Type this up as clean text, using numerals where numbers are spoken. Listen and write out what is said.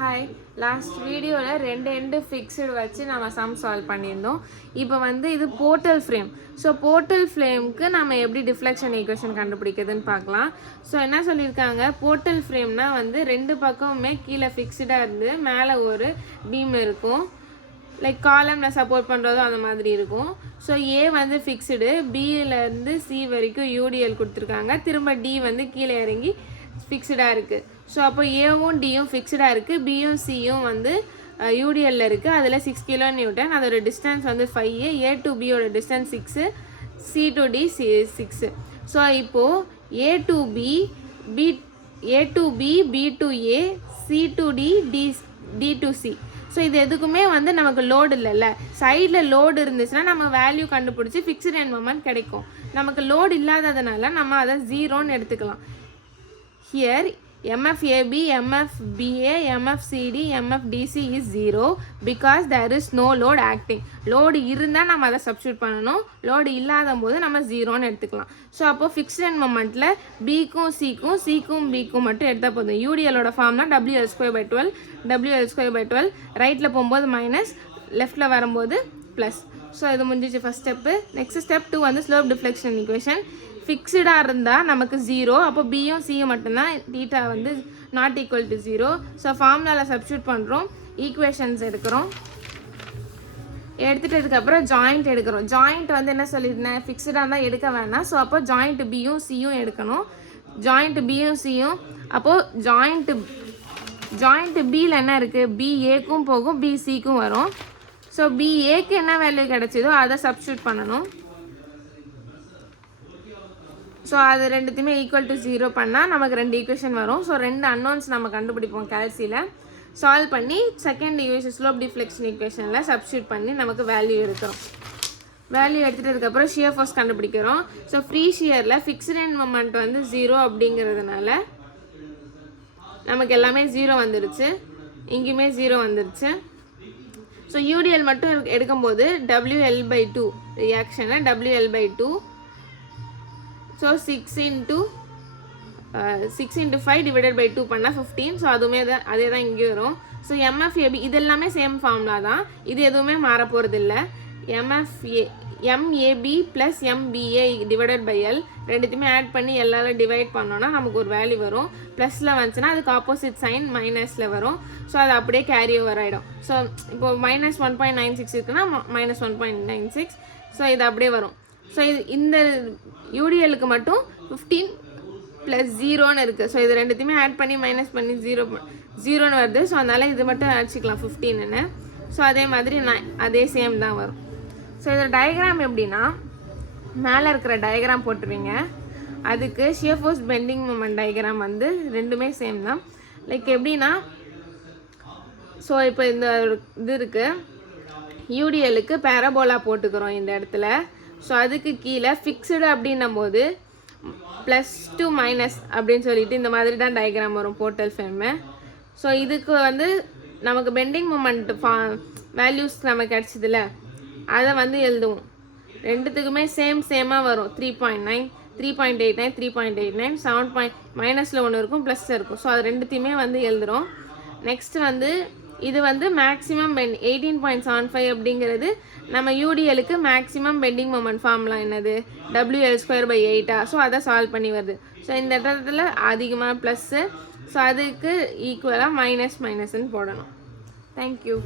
Hi, last வீடியோவில் ரெண்டு end fixed வச்சு நம்ம சம் சால்வ் பண்ணியிருந்தோம். இப்போ வந்து இது போர்ட்டல் ஃப்ரேம். ஸோ போர்ட்டல் ஃப்ரேம்க்கு நம்ம எப்படி டிஃப்ளெக்ஷன் ஈக்குவேஷன் கண்டுபிடிக்கிறதுன்னு பார்க்கலாம். ஸோ என்ன சொல்லியிருக்காங்க, போர்ட்டல் ஃப்ரேம்னா வந்து ரெண்டு பக்கமுமே கீழே ஃபிக்ஸ்டாக இருந்து மேலே ஒரு பீம் இருக்கும், லைக் காலமில் சப்போர்ட் பண்ணுறதும் அந்த மாதிரி இருக்கும். ஸோ ஏ வந்து ஃபிக்ஸ்டு, பியிலேருந்து சி வரைக்கும் யூடிஎல் கொடுத்துருக்காங்க, திரும்ப டி வந்து கீழே இறங்கி ஃபிக்ஸ்டாக இருக்குது. ஸோ அப்போ ஏவும் டியும் ஃபிக்ஸ்டாக இருக்குது, பியும் சியும் வந்து யூடிஎல்ல இருக்குது. அதில் 6 kN, அதோட டிஸ்டன்ஸ் வந்து 5, ஏ டு பியோட distance 6, C to D 6. So இப்போது A to B, B to A, C to D, D to C. So இது எதுக்குமே வந்து நமக்கு லோடு இல்லைல்ல. சைடில் லோடு இருந்துச்சுன்னா நம்ம வேல்யூ கண்டுபிடிச்சி ஃபிக்ஸ்டு எண்ட் மொமெண்ட் கிடைக்கும். நமக்கு லோடு இல்லாததுனால நம்ம அதை 0ன்னு எடுத்துக்கலாம். Here MFAB, MFBA, MFCD, MFDC is 0 because there is no load acting. Load இருந்தால் நம்ம அதை சப்ஸ்டியூட் பண்ணணும், லோடு இல்லாத போது நம்ம 0ன்னு எடுத்துக்கலாம். ஸோ அப்போ ஃபிக்ஸ்ட் எண்ட் மொமெண்ட்டில் பிக்கும் சிக்கும் பிக்கும் மட்டும் எடுத்தால் போதும். யூடிஎலோட ஃபார்ம்னா WL²/12, WL²/12, ரைட்டில் போகும்போது மைனஸ், லெஃப்டில் வரும்போது ப்ளஸ். ஸோ இது முடிஞ்சிச்சு ஃபஸ்ட் ஸ்டெப்பு. நெக்ஸ்ட் ஸ்டெப் 2 வந்து ஸ்லோப் டிஃப்ளெக்ஷன் ஈக்குவேஷன். ஃபிக்ஸ்டாக இருந்தால் நமக்கு 0, அப்போ பியும் சியும் மட்டும்தான், தீட்டா வந்து நாட் ஈக்குவல் டு 0. ஸோ ஃபார்முலாவில் சப்ஸ்டியூட் பண்ணுறோம், ஈக்குவேஷன்ஸ் எடுக்கிறோம், எடுத்துகிட்டதுக்கப்புறம் ஜாயிண்ட் எடுக்கிறோம். ஜாயிண்ட் வந்து என்ன சொல்லியிருந்தேன், ஃபிக்ஸ்டாக இருந்தால் எடுக்க வேணாம். ஸோ அப்போ ஜாயிண்ட் பியும் சியும் எடுக்கணும். ஜாயிண்ட் பியும் சியும், அப்போது ஜாயிண்ட் பியில் என்ன இருக்குது, பி ஏக்கும் போகும், பி சிக்கும் வரும். ஸோ பி ஏக்கு என்ன வேல்யூ கிடச்சிதோ அதை சப்ஸ்டியூட் பண்ணணும். ஸோ அது ரெண்டுத்தையுமே ஈக்குவல் டு 0 பண்ணால் நமக்கு 2 ஈக்குவேஷன் வரும். ஸோ 2 அன்னோன்ஸ் நம்ம கண்டுபிடிப்போம் கால்சியில். சால்வ் பண்ணி செகண்ட் ஈக்குவேஷன் ஸ்லோப் டிஃப்ளெக்ஷன் ஈக்குவேஷனில் சப்ஸ்டியூட் பண்ணி நமக்கு வேல்யூ எடுக்கிறோம். வேல்யூ எடுத்துட்டதுக்கப்புறம் ஷியர் ஃபோர்ஸ் கண்டுபிடிக்கிறோம். ஸோ ஃப்ரீ ஷியரில் ஃபிக்ஸ்டு எண்ட் மொமெண்ட் வந்து 0 அப்படிங்கிறதுனால நமக்கு எல்லாமே 0 வந்துருச்சு, இங்கேயுமே 0 வந்துருச்சு. ஸோ யூடிஎல் மட்டும் எடுக்கும்போது WL/2 ரியாக்ஷனை WL/2. ஸோ 6 × 5 டிவைடட் பை 2 பண்ணால் 15. ஸோ அதுவுமே அதே தான் இங்கே வரும். ஸோ MFAB இது எல்லாமே சேம் ஃபார்முலா தான், இது எதுவுமே மாற போகிறது இல்லை. MAB + MBA divided by L ரெண்டுத்தையுமே ஆட் பண்ணி எல்லாரும் டிவைட் பண்ணோன்னா நமக்கு ஒரு வேல்யூ வரும். ப்ளஸில் வந்துச்சுன்னா அதுக்கு ஆப்போசிட் சைன் மைனஸில் வரும். ஸோ அது அப்படியே கேரி ஓவர் ஆகிடும். ஸோ இப்போது -1.96 இருக்குன்னா -1.96. ஸோ இது அப்படியே வரும். ஸோ இது இந்த யூடிஎலுக்கு மட்டும் 15 + 0ன்னு இருக்குது. ஸோ இது ரெண்டுத்தையுமே ஆட் பண்ணி மைனஸ் பண்ணி 0ன்னு வருது. ஸோ அதனால் இது மட்டும் அடிச்சிக்கலாம் 15ன்னு. ஸோ அதே மாதிரி அதே சேம் தான் வரும். ஸோ இதோட டயக்ராம் எப்படின்னா, மேலே இருக்கிற டயக்ராம் போட்டுருவீங்க, அதுக்கு shear force bending moment diagram வந்து ரெண்டுமே சேம் தான். லைக் எப்படின்னா, ஸோ இப்போ இந்த இது இருக்குது, யூடிஎலுக்கு பேரபோலா போட்டுக்கிறோம் இந்த இடத்துல. ஸோ அதுக்கு கீழே ஃபிக்ஸ்டு அப்படின்னும் போது +2 - அப்படின்னு சொல்லிட்டு இந்த மாதிரி தான் டயக்ராம் வரும் போர்ட்டல் ஃப்ரேமு. ஸோ இதுக்கு வந்து நமக்கு பெண்டிங் மொமெண்ட் வேல்யூஸ் நமக்கு கிடச்சிதுல, அதை வந்து எழுதுவோம். ரெண்டுத்துக்குமே சேமாக வரும். 3.9, 3.89, 3.89, 7 மைனஸில் ஒன்று இருக்கும், ப்ளஸில் இருக்கும். ஸோ அது ரெண்டுத்தையுமே வந்து எழுதுகிறோம். நெக்ஸ்ட் வந்து இது வந்து மேக்ஸிமம் 18.75 அப்படிங்கிறது நம்ம யூடிஎலுக்கு மேக்ஸிமம் பெண்டிங் மொமெண்ட் ஃபார்முலா என்னது, WL²/8. ஸோ அதை சால்வ் பண்ணி வருது. ஸோ இந்த இடத்துல அதிகமாக ப்ளஸ்ஸு, ஸோ அதுக்கு ஈக்குவலாக மைனஸ்ன்னு போடணும். தேங்க்யூ.